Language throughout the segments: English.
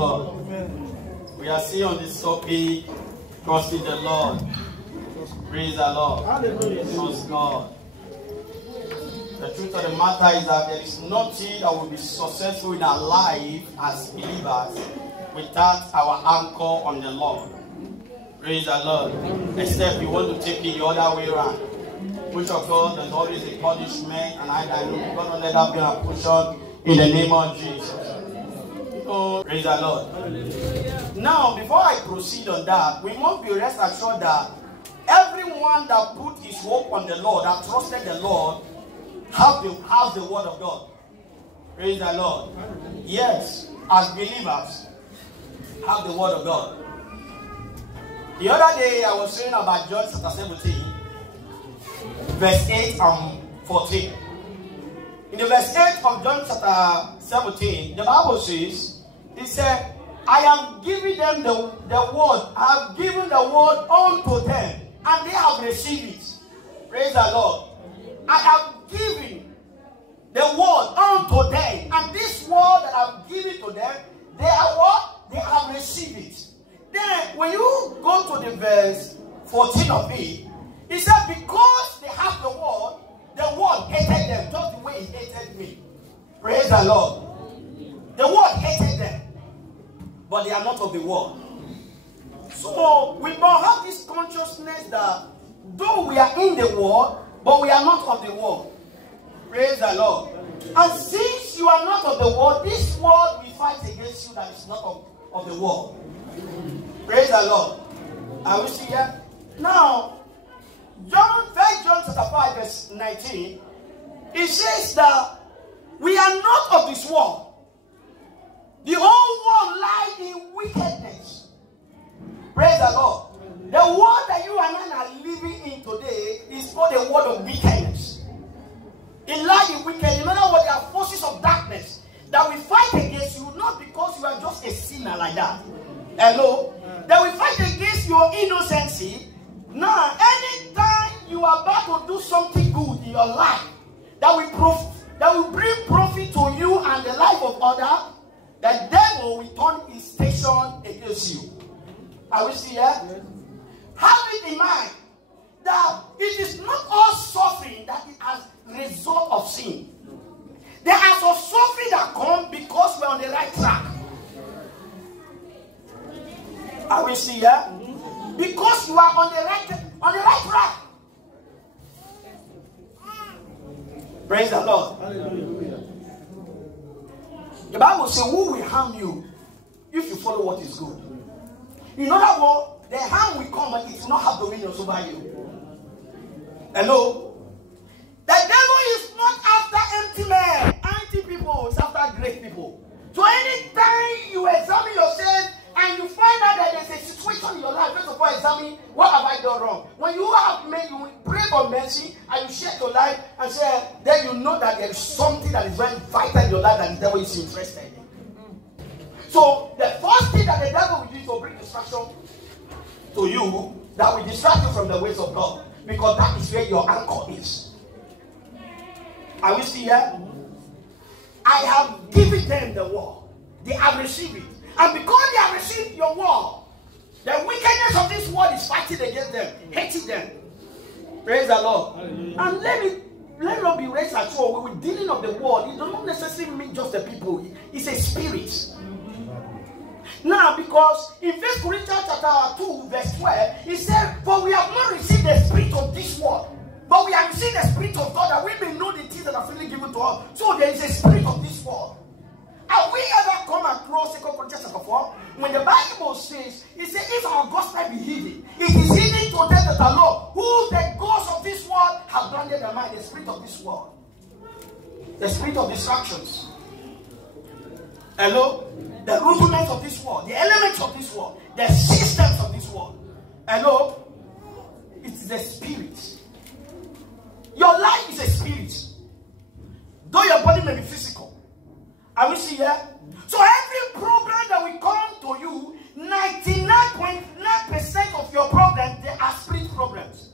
Lord. We are seeing on this topic, trusting the Lord. Praise the Lord. Trust God. The truth of the matter is that there is nothing that will be successful in our life as believers without our anchor on the Lord. Praise the Lord. Except you want to take it the other way around. Which of God, there's always a punishment, and I know you're going to let that be a portion in the name of Jesus. Oh, praise the Lord. Now, before I proceed on that, we must be rest assured that everyone that put his hope on the Lord, that trusted the Lord, has the word of God. Praise the Lord. Yes, as believers, have the word of God. The other day, I was saying about John chapter 17, verse 8 and 14. In the verse 8 of John chapter 17, the Bible says, it said, I have given them the word, I have given the word unto them, and they have received it. Praise the Lord. I have given the word unto them, and this word that I have given to them, they are what? They have received it. Then, when you go to the verse 14 of it, it said, because they have the word hated them, just the way he hated me. Praise the Lord. The word hated them, but they are not of the world. So, we must have this consciousness that though we are in the world, but we are not of the world. Praise the Lord. And since you are not of the world, this world will fight against you that is not of the world. Praise the Lord. Are we see here? Now, 1 John chapter 5 verse 19, it says that we are not of this world. The whole world lies in wickedness. Praise the Lord. The world that you and I are living in today is called the world of wickedness. It lies in wickedness. You know what? There are forces of darkness that will fight against you, not because you are just a sinner like that. Hello? That will fight against your innocency. Now, anytime you are about to do something good in your life that will bring profit to you and the life of others, the devil will turn his station against you. Are we still here? Yes. Have it in mind that it is not all suffering that is as a result of sin. There are some suffering that come because we're on the right track. Are we still here? Because you are on the right track. Praise the Lord. Hallelujah. The Bible says, who will harm you if you follow what is good? In other words, the harm will come and it will not have dominion over you. Hello? The devil is not after empty men, empty people, it's after great people. So anytime you examine yourself and you find out that there's a situation in your life, first of all, examine what have I done wrong. When you have made, you pray for mercy and you share your life and say, then you know that there is something that is very vital in your life that the devil is interested in. So the first thing that the devil will do is to bring distraction to you that will distract you from the ways of God, because that is where your anchor is. Are we still here? I have given them the word. They have received it. And because they have received your word, the wickedness of this world is fighting against them, hating them. Praise the Lord. Hallelujah. And let not be raised at all. When we're dealing of the world, it does not necessarily mean just the people. It's a spirit. Now, because in 1 Corinthians chapter 2, verse 12, it said, for we have not received the spirit of this world, but we have received the spirit of God, that we may know the things that are freely given to us. So there is a spirit of this world. Have we ever come across 2 Corinthians chapter 4? When the Bible says, it says, if our gospel be hidden, it is hidden to them that are lost, who the ghosts of this world have blinded their mind, the spirit of this world. The spirit of distractions. Hello? The rudiments of this world, the elements of this world, the systems of this world. Hello? It's the spirit. Your life is a spirit. Though your body may be physical. Are we see here? So every problem that will come to you, 99.9% of your problems, they are spirit problems.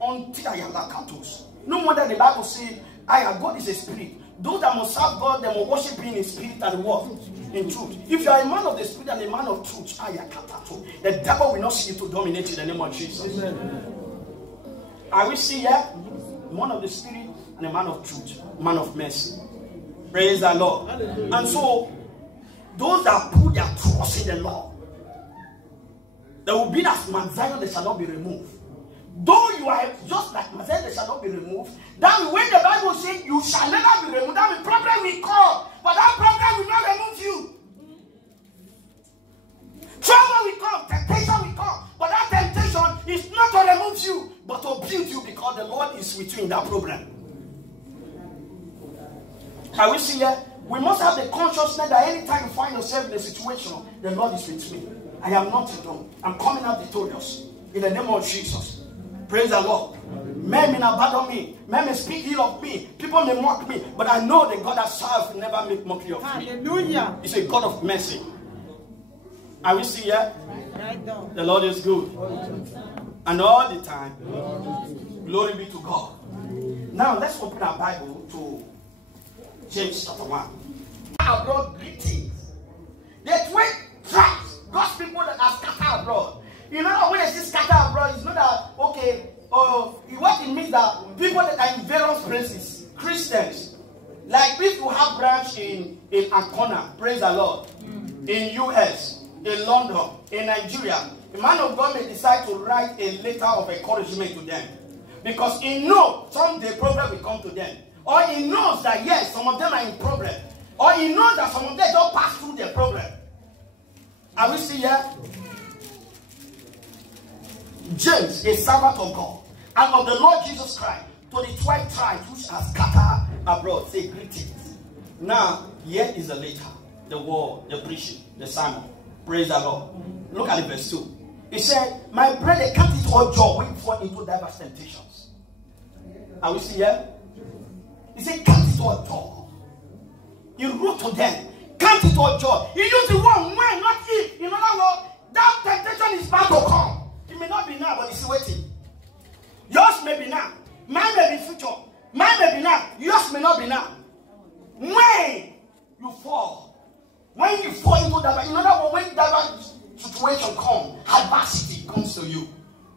Until I am like Katos. No wonder the Bible says, God is a spirit. Those that must serve God, they must worship Him in spirit and word. In truth. If you are a man of the spirit and a man of truth, the devil will not see you to dominate in the name of Jesus. Amen. Are we see here? Man of the spirit and a man of truth, man of mercy. Praise the Lord. Hallelujah. And so, those that put their trust in the Lord, they will be as Mount Zion, they shall not be removed. Though you are just like Mount Zion, they shall not be removed. That when the Bible says you shall never be removed, that problem will come, but that problem will not remove you. Trouble will come, temptation will come, but that temptation is not to remove you, but to build you, because the Lord is with you in that program. Are we seeing here? We must have the consciousness that anytime you find yourself in a situation, the Lord is with me. I am not alone. I'm coming out victorious in the name of Jesus. Praise the Lord. Men may abandon me. Men may speak ill of me. People may mock me. But I know the God I serve will never make mockery of me. Hallelujah. He's a God of mercy. Are we seeing here? The Lord is good. And all the time. Glory be to God. Now let's open our Bible to James chapter 1. Abroad greetings. There's 20 tribes. God's people that are scattered abroad. You know, when I say scattered abroad, it's not that, okay, what it means that people that are in various places, Christians, like if you have branch in Ancona, praise the Lord, in US, in London, in Nigeria, the man of God may decide to write a letter of encouragement to them. Because he knows someday problem will come to them. Or he knows that yes, some of them are in problem. Or he knows that some of them don't pass through their problem. Are we still here? James, a servant of God and of the Lord Jesus Christ, to the 12 tribes which are scattered abroad, say greetings. Now, here is the letter, the word, the preaching, the sermon. Praise the Lord. Look at the verse 2. He said, my brother, count it all joy when you fall into diverse temptations. Are we still here? He said, count it all joy. He wrote to them, count it all joy. He used the word when, not if. In other words, that temptation is about to come. It may not be now, but it's waiting. Yours may be now. Mine may be future. Mine may be now. Yours may not be now. When you fall, when you fall into that, in other words, when that situation comes, adversity comes to you.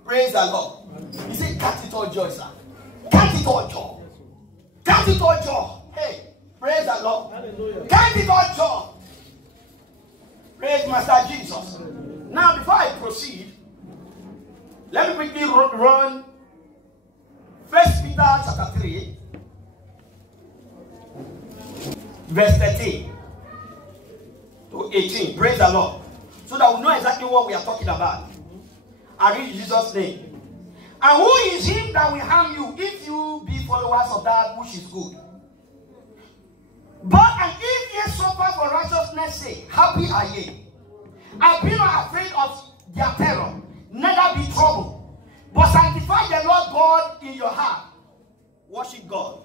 Praise the Lord. He said, count it all joy, sir. Count it all joy. Count it all joy. Hey, praise the Lord. Hallelujah. Count it all joy. Praise Master Jesus. Now, before I proceed, let me quickly run 1 Peter chapter 3, verse 13 to 18. Praise the Lord. So that we know exactly what we are talking about. I read Jesus' name. And who is him that will harm you if you be followers of that which is good? But and if ye suffer for righteousness' sake, happy are ye. And be not afraid of their terror, neither be troubled. But sanctify the Lord God in your heart. Worship God.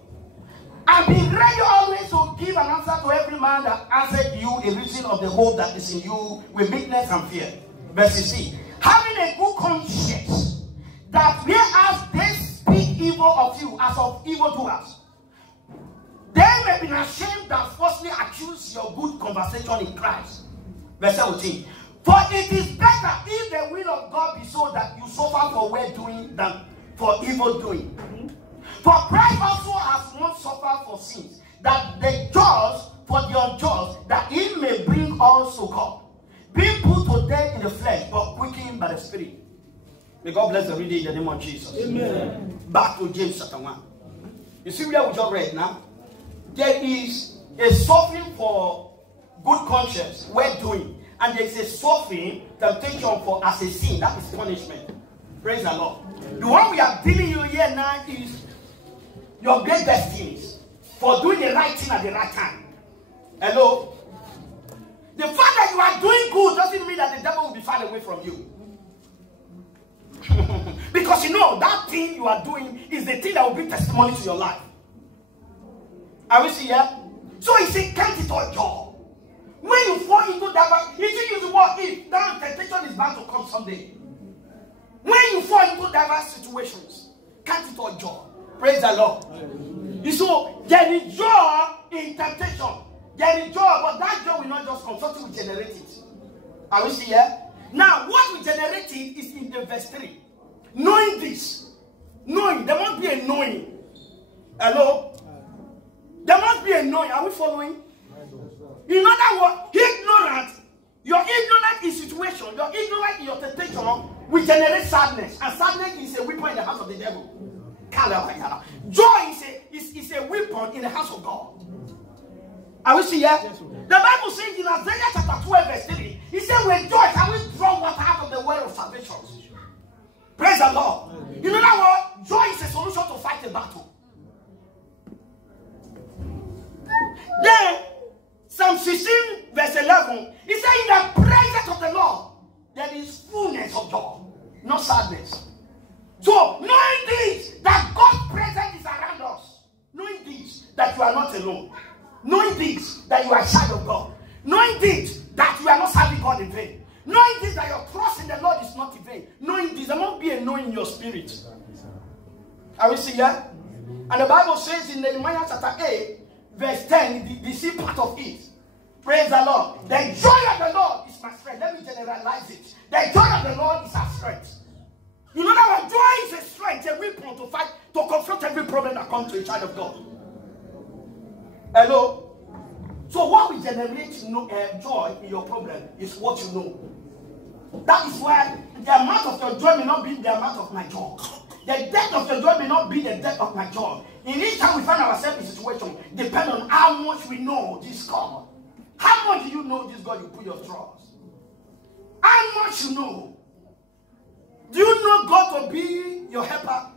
And be ready always to give an answer to every man that answered you a reason of the hope that is in you with meekness and fear. Verse 16. Having a good conscience, that whereas they speak evil of you as of evildoers, they may be ashamed that falsely accuse your good conversation in Christ. Verse 17. For it is better if the will of God be so that you suffer for well doing than for evil doing. For Christ also has once suffered for sins, that the just for the unjust, that he may bring us to God, being put to death in the flesh, but quickened by the Spirit. May God bless the reading in the name of Jesus. Amen. Back to James chapter 1. You see where we just read now? There is a suffering for good conscience, well doing. And there is a suffering temptation for as a sin. That is punishment. Praise the Lord. The one we are dealing with here now is your great destinies for doing the right thing at the right time. Hello? The fact that you are doing good doesn't mean that the devil will be far away from you. Because you know that thing you are doing is the thing that will bring testimony to your life. Are we see here? So he said, count it all joy. When you fall into that, he didn't use the word if. That temptation is bound to come someday. When you fall into diverse situations, count it all joy. Praise the Lord. So there is joy in temptation. There is joy, but that joy will not just come. Something will generate it. Are we see here? Now, what we generate it is in the verse 3. Knowing this. Knowing. There must be a knowing. Hello? There must be a knowing. Are we following? In other words, ignorant. Your ignorant in situation, your ignorant in your temptation will generate sadness. And sadness is a weapon in the hands of the devil. Joy is a weapon in the hands of God. Are we see here? The Bible says in Isaiah chapter 12 verse 3, he said, with joy can we draw water out of the well of salvation. Praise the Lord. In other words, joy is a solution to fight a battle. Then, Psalm 16 verse 11, he said, in the presence of the Lord, there is fullness of joy, not sadness. So, knowing this, that God's presence is around us, knowing this, that you are not alone, knowing this, that you are a child of God, knowing this, that you are not serving God in vain, knowing this, that your trust in the Lord is not in vain, knowing this, there must be a knowing in your spirit. Are we seeing that? And the Bible says in Nehemiah chapter 8, verse 10, the C part of it. Praise the Lord. The joy of the Lord is my strength. Let me generalize it. The joy of the Lord is our strength. You know that joy is a strength, a weapon to fight, to confront every problem that comes to a child of God. Hello? So what will generate joy in your problem is what you know. That is why the amount of your joy may not be the amount of my joy. The depth of your joy may not be the depth of my joy. In each time we find ourselves in a situation, depend on how much we know this God. How much do you know this God you put your trust? How much you know? Do you know God to be your helper?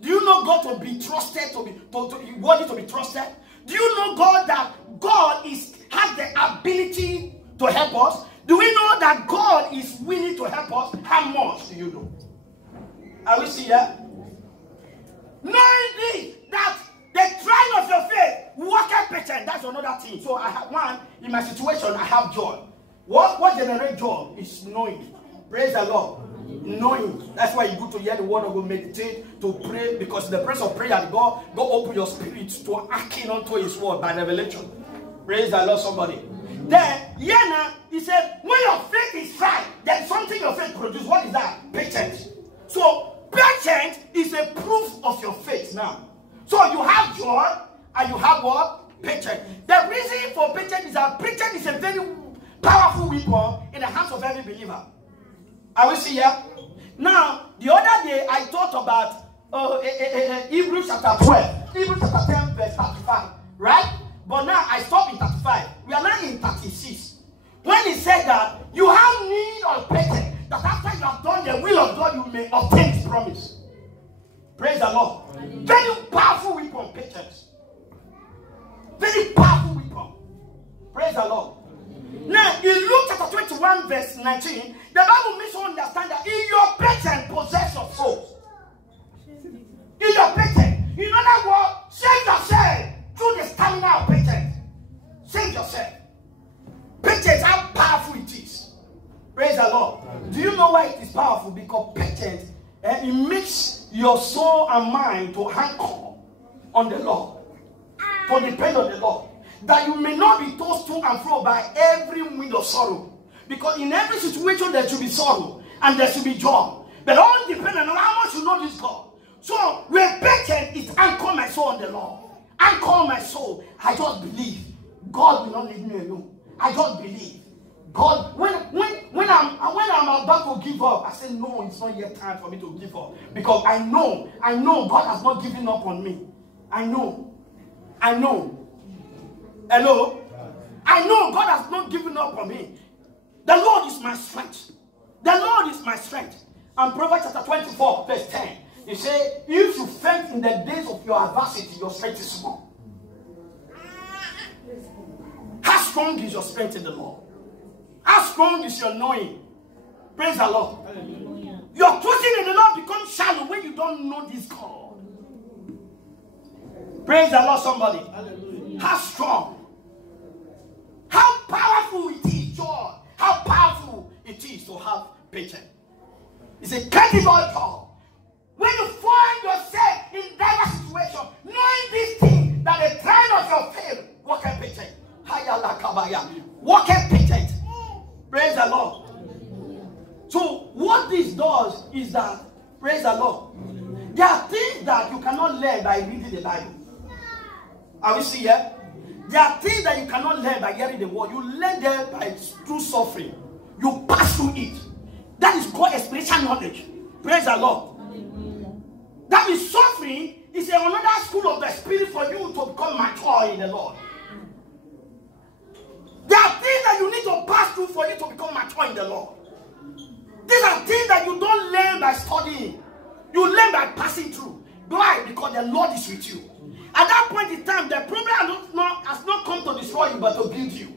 Do you know God to be trusted, to be worthy to be trusted? Do you know God that God has the ability to help us? Do we know that God is willing to help us? How much do you know? Are we seeing that? Knowing this, that the trial of your faith worketh patience. That's another thing. So I have one, in my situation, I have joy. What generates joy is knowing. Praise the Lord. Knowing. That's why you go to hear the word of God, meditate, to pray, because the presence of prayer, God open your spirit to acting onto his word by revelation. Praise the Lord, somebody. Then, now, he said, when your faith is tried, then something your faith produces. What is that? Patience. So, patience is a proof of your faith now. So, you have joy, and you have what? Patience. The reason for patience is that patience is a very powerful weapon in the hands of every believer. Are we seeing here? Now, the other day, I thought about Hebrews chapter 12. Hebrews chapter 10, verse 35. Right? But now, I stop in 35. We are now in 36. When he said that, you have need of patience, that after you have done the will of God, you may obtain his promise. Praise the Lord. Very powerful weapon, patience. Very powerful weapon. Praise the Lord. Now, in Luke chapter 21, verse 19, the Bible makes you understand that in your patience, possess your soul. In your patience. In other words, save yourself through the stamina of patience. Save yourself. Patience, how powerful it is. Praise the Lord. Do you know why it is powerful? Because patience, it makes your soul and mind to anchor on the Lord. To depend on the Lord. That you may not be tossed to and fro by every wind of sorrow. Because in every situation there should be sorrow and there should be joy. But all depends on how much you know this God. So when patience is anchor my soul on the Lord. Anchor my soul. I just believe God will not leave me alone. I just believe God. When I'm about to give up, I say no, it's not yet time for me to give up. Because I know God has not given up on me. I know. Hello? I know God has not given up on me. The Lord is my strength. The Lord is my strength. And Proverbs chapter 24, verse 10, he said, if you faint in the days of your adversity, your strength is small. How strong is your strength in the Lord? How strong is your knowing? Praise the Lord. Hallelujah. Your trusting in the Lord becomes shallow when you don't know this God. Praise the Lord, somebody. Hallelujah. How strong? How powerful it is, joy. How powerful it is to have patience. It's a categorical joy. When you find yourself in diverse situations, knowing this thing, that the time of your faith, what can patience? Walking patent. Praise the Lord. So what this does is that, praise the Lord, there are things that you cannot learn by reading the Bible. Are we see here? There are things that you cannot learn by hearing the word. You learn them by through suffering. You pass through it. That is called experiential knowledge. Praise the Lord. That is suffering is another school of the spirit for you to become mature in the Lord. There are things that you need to pass through for you to become mature in the Lord. These are things that you don't learn by studying. You learn by passing through. Why? Because the Lord is with you. At that point in time, the problem has not come to destroy you, but to build you.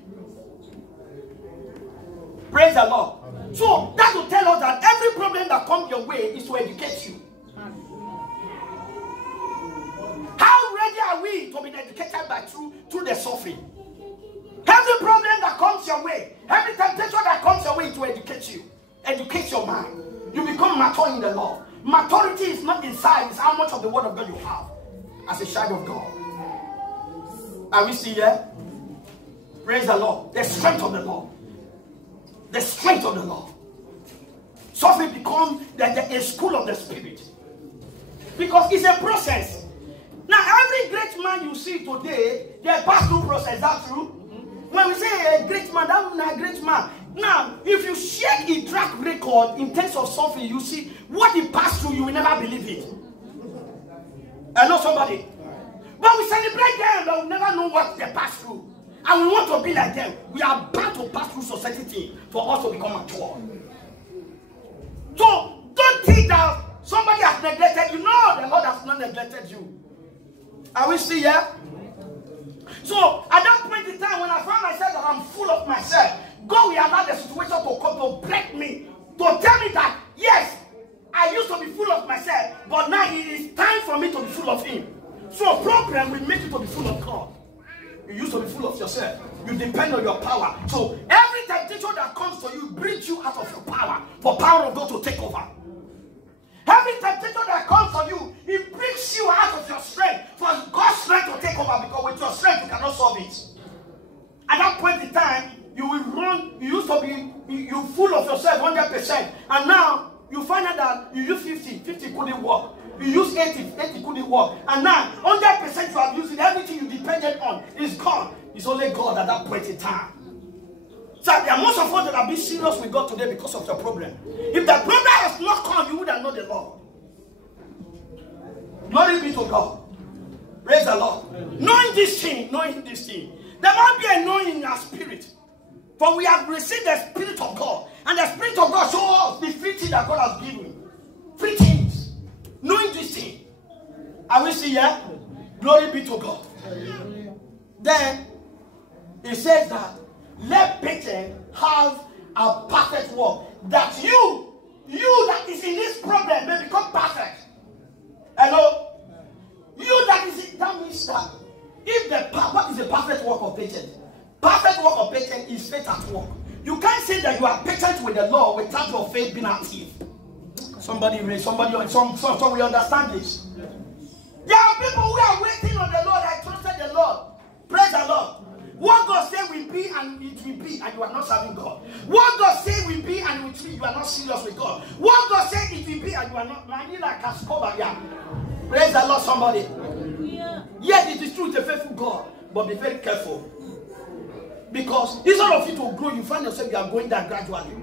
Praise the Lord. So that will tell us that every problem that comes your way is to educate you. How ready are we to be educated by through the suffering? Every problem that comes your way, every temptation that comes your way is to educate you. Educate your mind. You become mature in the Lord. Maturity is not inside, it's how much of the word of God you have as a child of God. Are we still here? Praise the Lord. The strength of the Lord. The strength of the Lord. Suffering becomes a school of the spirit. Because it's a process. Now, every great man you see today, they pass through process. Is that true? When we say a great man, that means a great man. Now, if you check a track record in terms of suffering, you see what he passed through, you will never believe it. I know somebody. But we celebrate them, but we never know what they pass through. And we want to be like them. We are bound to pass through society for us to become mature. So, don't think that somebody has neglected you. No, the Lord has not neglected you. Are we still here? So, at that point in time, when I found myself that I'm full of myself, God will allow the situation to come to break me, to tell me that, yes, I used to be full of myself, but now it is time for me to be full of Him. So, a problem will make you to be full of God. You used to be full of yourself. You depend on your power. So, every temptation that comes to you brings you out of your power, for power of God to take over. Every temptation that comes on you, it brings you out of your strength, for God's strength to take over, because with your strength you cannot solve it. At that point in time, you will run, you used to be you full of yourself 100%, and now you find out that you use 50 couldn't work. You use 80 couldn't work, and now 100% you are using everything you depended on is gone. It's only God at that point in time. So there are most of us that have been serious with God today because of your problem. If the problem has not come, you would have known the Lord. Glory be to God. Praise the Lord. Knowing this thing. There might be a knowing in our spirit. For we have received the Spirit of God. And the Spirit of God shows us the free thing that God has given. Free things. Knowing this thing. Are we still here? Glory be to God. Then, it says that let patience have a perfect work, that you that is in this problem may become perfect. Hello? You that is in, that means that if what is the perfect work of patience? Perfect work of patience is faith at work. You can't say that you are patient with the Lord without your faith being active. Somebody we understand this. There are people who are waiting on the Lord. I trusted the Lord. Praise the Lord. What God said will be and it will be, and you are not serving God. What God said will be and it will be, you are not serious with God. What God said it will be and you are not. Praise the Lord, somebody. Yes, it is true, it's a faithful God, but be very careful. Because instead of you to grow, you find yourself you are going down gradually.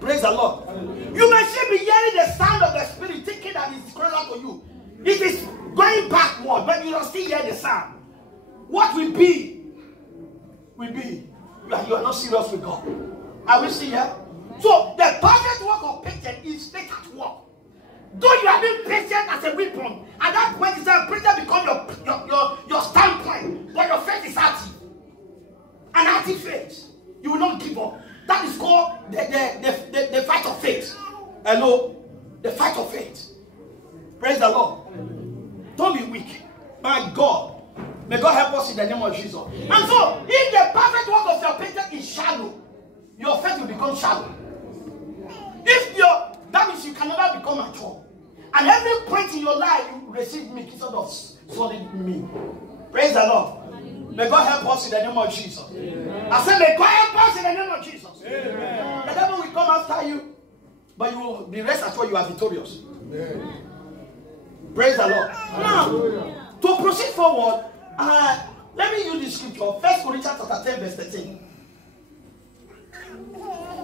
Praise the Lord. You may still be hearing the sound of the Spirit, thinking that it's closer to you. It is going backward, but you will still hear the sound. What will be? You are not serious with God. Are we still here? So the perfect work of patience is faith at work. Though you are being patient as a weapon, at that point in time, patience becomes your standpoint, but your faith is active. An active faith. You will not give up. That is called the fight of faith. Hello? The fight of faith. Praise the Lord. Don't be weak. My God. May God help us in the name of Jesus. And so, if the perfect work of your patience is shallow, your faith will become shallow. That means you can never become mature. And every point in your life, you receive meat instead of solid meat. Praise the Lord. May God help us in the name of Jesus. Amen. I said, may God help us in the name of Jesus. Amen. The devil will come after you, but you will be rest assured you are victorious. Amen. Praise the Lord. Now, to proceed forward, let me use this scripture, 1 Corinthians chapter 10, verse 13.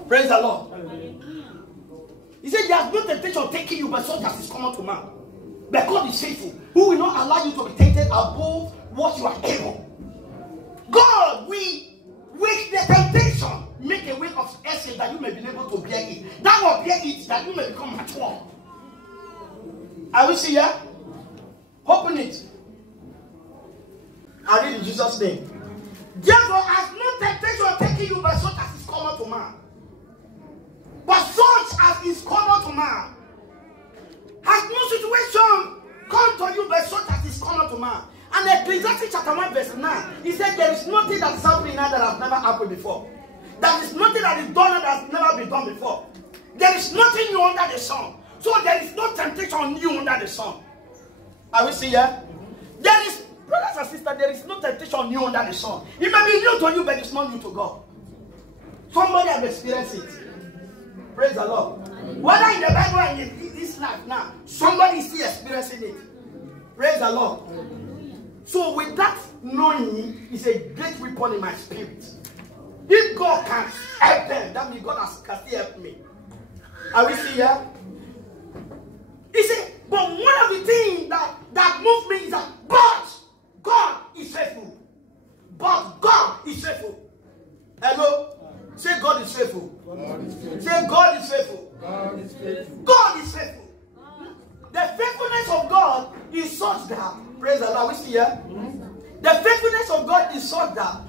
Praise the Lord. He said, there is no temptation taking you, but such as is common to man. But God is faithful, who will not allow you to be tempted above what you are able. God, we, with the temptation, make a way of escape that you may be able to bear it. That will bear it, that you may become mature. Are we see here? Open it. I read in Jesus' name. Therefore, as no temptation taking you by such as is common to man, but such as is common to man, has no situation come to you by such as is common to man. And Ecclesiastes chapter 1 verse 9, he said there is nothing that is happening now that has never happened before. There is nothing that is done that has never been done before. There is nothing new under the sun. So there is no temptation new under the sun. Are we seeing here? There is, brothers and sisters, there is no temptation new under the sun. It may be new to you, but it's not new to God. Somebody has experienced it. Praise the Lord. Whether in the Bible or in this life now, somebody is still experiencing it. Praise the Lord. So with that knowing, is a great weapon in my spirit. If God can help them, that means God can still help me. Are we still here? He said, but one of the things that moves me is that God is faithful. But God is faithful. Hello? Say God is faithful. God is faithful. Say God is faithful. God is faithful. God is faithful. The faithfulness of God is such that, praise the Lord, we see here. The faithfulness of God is such that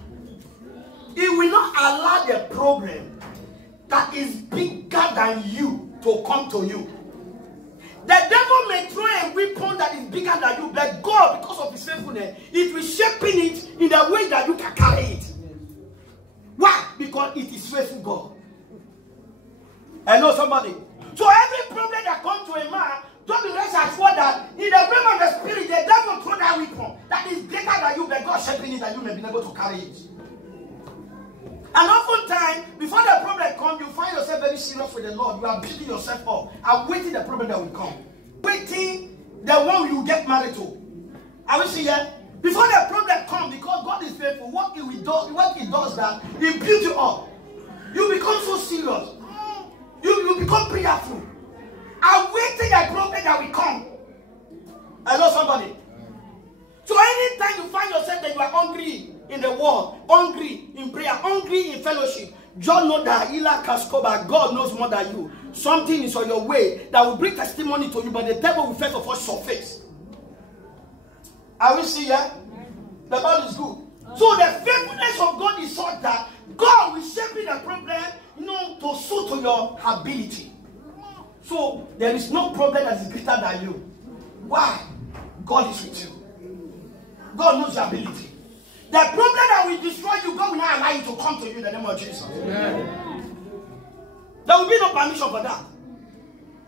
He will not allow the problem that is bigger than you to come to you. The devil may throw a weapon that is bigger than you, but God, because of His faithfulness, it will shaping it in the way that you can carry it. Why? Because it is faithful God. Hello, somebody. So every problem that comes to a man, don't be rest assured that in the realm of the spirit, the devil throw that weapon that is greater than you, but God shaping it that you may be able to carry it. And oftentimes, before the problem comes, you find yourself very serious with the Lord. You are building yourself up and waiting the problem that will come. Waiting the one you get married to. Are we seeing here? Before the problem comes, because God is faithful, what He does that, He builds you up. You become so serious. You become prayerful. And waiting the problem that will come. Hello, somebody. So anytime you find yourself that you are hungry in the world, hungry in prayer, hungry in fellowship, just know that Ila Kaskoba, God knows more than you. Something is on your way that will bring testimony to you, but the devil will first of all surface. Are we seeing here? The Bible is good. So the faithfulness of God is such that God will shape the problem, to suit to your ability. So there is no problem that is greater than you. Why? God is with you. God knows your ability. The problem that will destroy you, God will not allow you to come to you in the name of Jesus. Amen. There will be no permission for that.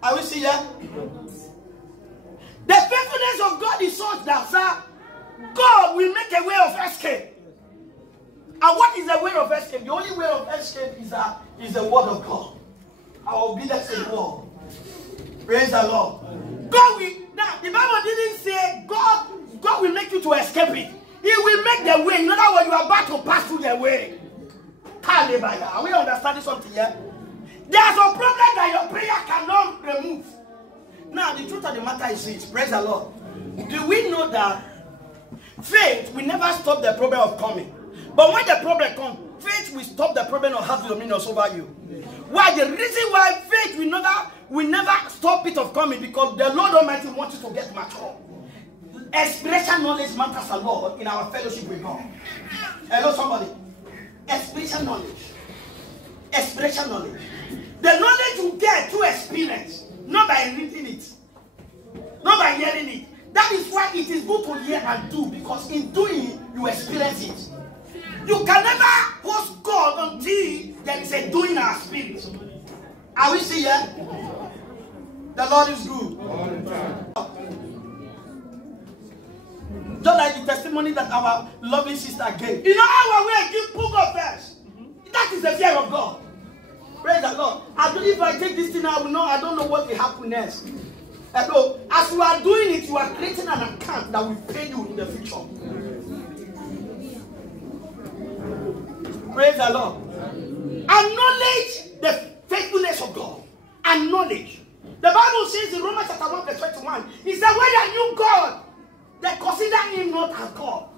Are we seeing here? The faithfulness of God is such that, sir, God will make a way of escape. And what is the way of escape? The only way of escape is the word of God. Our obedience to the word. Praise the Lord. God will, now the Bible didn't say God will make you to escape it. He will make the way. In other words, you are about to pass through the way. Are we understanding something here? There's a problem that your prayer cannot remove. Now, the truth of the matter is this. Praise the Lord. Do we know that faith will never stop the problem of coming? But when the problem comes, faith will stop the problem of having dominion over you. Why? The reason why faith will never stop it of coming, because the Lord Almighty wants you to get mature. Experiential knowledge matters a lot in our fellowship with God. Hello, somebody. Experiential knowledge. Experiential knowledge. The knowledge you get through experience, not by reading it, not by hearing it. That is why it is good to hear and do, because in doing, you experience it. You can never host God until there is a doing in our spirit. Are we seeing here? The Lord is good. Just like the testimony that our lovely sister gave. You know how we give book of verse. That is the fear of God. Praise the Lord. If I take this thing, I don't know what will happen next. So, as you are doing it, you are creating an account that will pay you in the future. Praise the Lord. Acknowledge the faithfulness of God. Acknowledge. The Bible says in Romans chapter 1 verse 21, it said, when they knew God, they considered him not as God.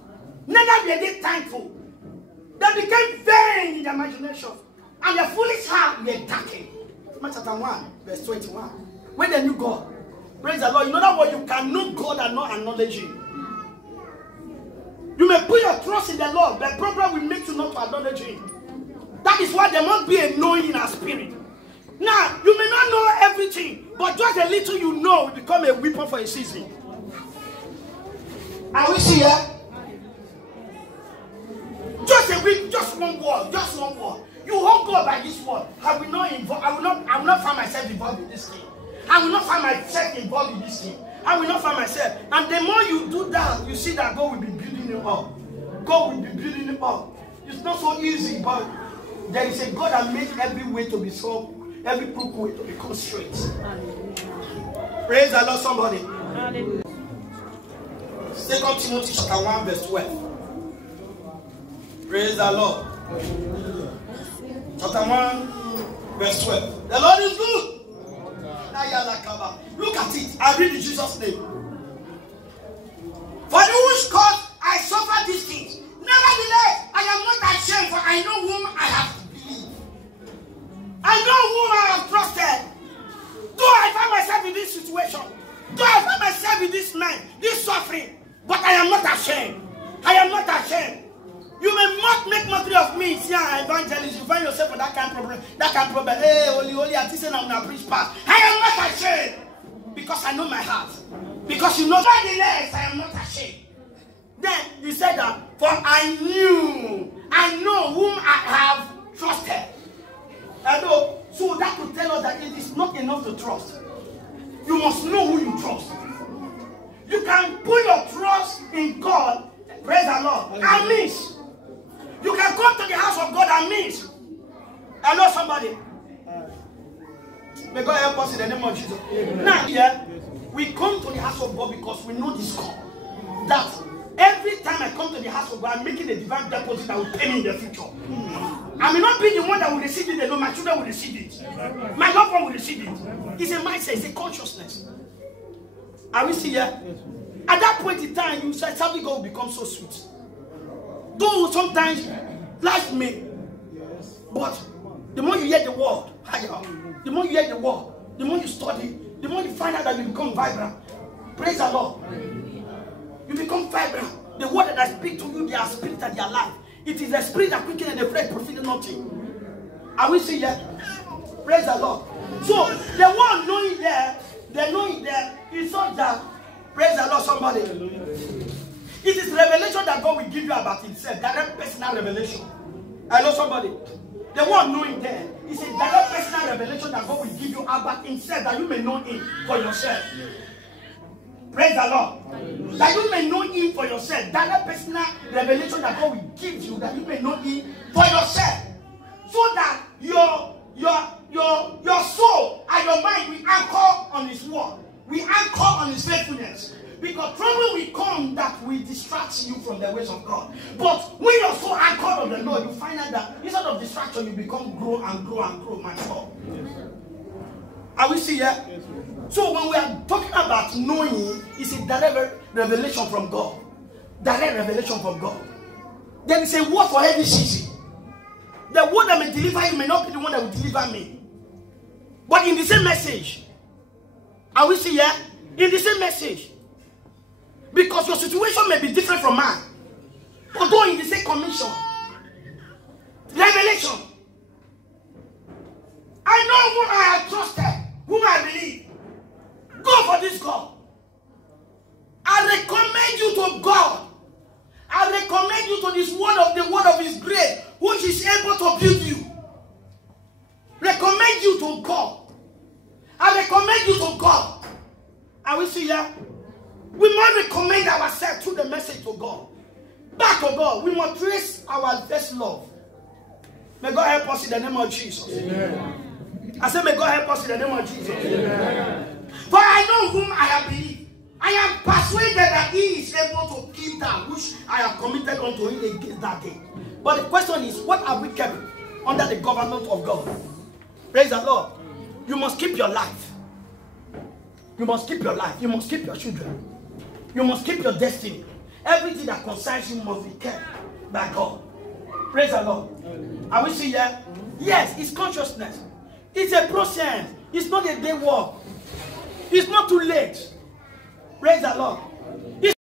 Neither were they thankful. They became vain in their imagination. And their foolish heart were darkened. Romans chapter 1 verse 21. When they knew God. Praise the Lord. In other words, you can know God and not acknowledge him. You may put your trust in the Lord. The problem will make you not to acknowledge him. That is why there must be a knowing in our spirit. Now, you may not know everything, but just a little you know will become a weapon for a season. Are we see here? Just one word. You hold God by this word. I will not find myself involved in this thing. I will not find myself involved in this thing. I will not find myself. And the more you do that, you see that God will be building you up. God will be building you up. It's not so easy, but there is a God that makes every way to be so, every crooked way to become straight. Praise the Lord, somebody. 2 Timothy chapter 1 verse 12. Praise the Lord. Chapter 1 verse 12. The Lord is good. Look at it. I read in Jesus' name. For the whose cause I suffer these things. Nevertheless, I am not ashamed, for I know whom I have to believe. I know whom I have trusted. Though I find myself in this situation, though I find myself in this man, this suffering, but I am not ashamed. I am not ashamed. You may not make mockery of me, see, evangelist. You find yourself with that kind of problem. Hey, holy, I think I'm gonna preach past. I am not ashamed because I know my heart. Because you know, nevertheless, I am not ashamed. Then he said that, for I know whom I have trusted. So that will tell us that it is not enough to trust. You must know who you trust. You can put your trust in God, praise the Lord, and miss. You can come to the house of God and miss. I know somebody. May God help us in the name of Jesus. Now here, we come to the house of God because we know this God. That every time I come to the house of God, I'm making a divine deposit that will pay me in the future. I may not be the one that will receive it alone. My children will receive it. My loved one will receive it. It's a mindset. It's a consciousness. Are we still here? At that point in time, you said something God will become so sweet. Though sometimes life may, but the more you hear the word, the more you hear the word, the more you study, the more you find out that you become vibrant. Praise the Lord. You become vibrant. The word that I speak to you, they are spirit and they are life. It is the spirit that quickens and the flesh profited nothing. Are we seeing here? Praise the Lord. So the one knowing there, the knowing there is not that. Praise the Lord, somebody. It is revelation that God will give you about himself. Direct personal revelation. I know somebody. The one knowing there is a direct personal revelation that God will give you about himself, that you may know him for yourself. Praise the Lord. That you may know him for yourself. Direct personal revelation that God will give you, that you may know him for yourself. So that your soul and your mind will anchor on his word. We anchor on his faithfulness. Because trouble will come that will distract you from the ways of God. But when you're so anchored on the Lord, you find out that instead of distraction, you become grow and grow and grow, mature. Yes, are we see here? Yes, so when we are talking about knowing, it's a direct revelation from God. Direct revelation from God. There is a word for every season. The word that may deliver you may not be the one that will deliver me. But in the same message. Are we see here? In the same message. Because your situation may be different from mine. Although in the same commission. Revelation. I know whom I have trusted, whom I believe. Go for this God. I recommend you to God. I recommend you to this word of his grace, which is able to build you. Recommend you to God. I recommend you to God. Are we still here? We must recommend ourselves through the message to God. Back to God. We must trace our first love. May God help us in the name of Jesus. Amen. I said, may God help us in the name of Jesus. Amen. For I know whom I have believed. I am persuaded that he is able to keep that which I have committed unto him against that day. But the question is, what have we kept under the government of God? Praise the Lord. You must keep your life. You must keep your life. You must keep your children. You must keep your destiny. Everything that concerns you must be kept by God. Praise the Lord. Are we seeing here? Yes, it's consciousness. It's a process. It's not a day work. It's not too late. Praise the Lord.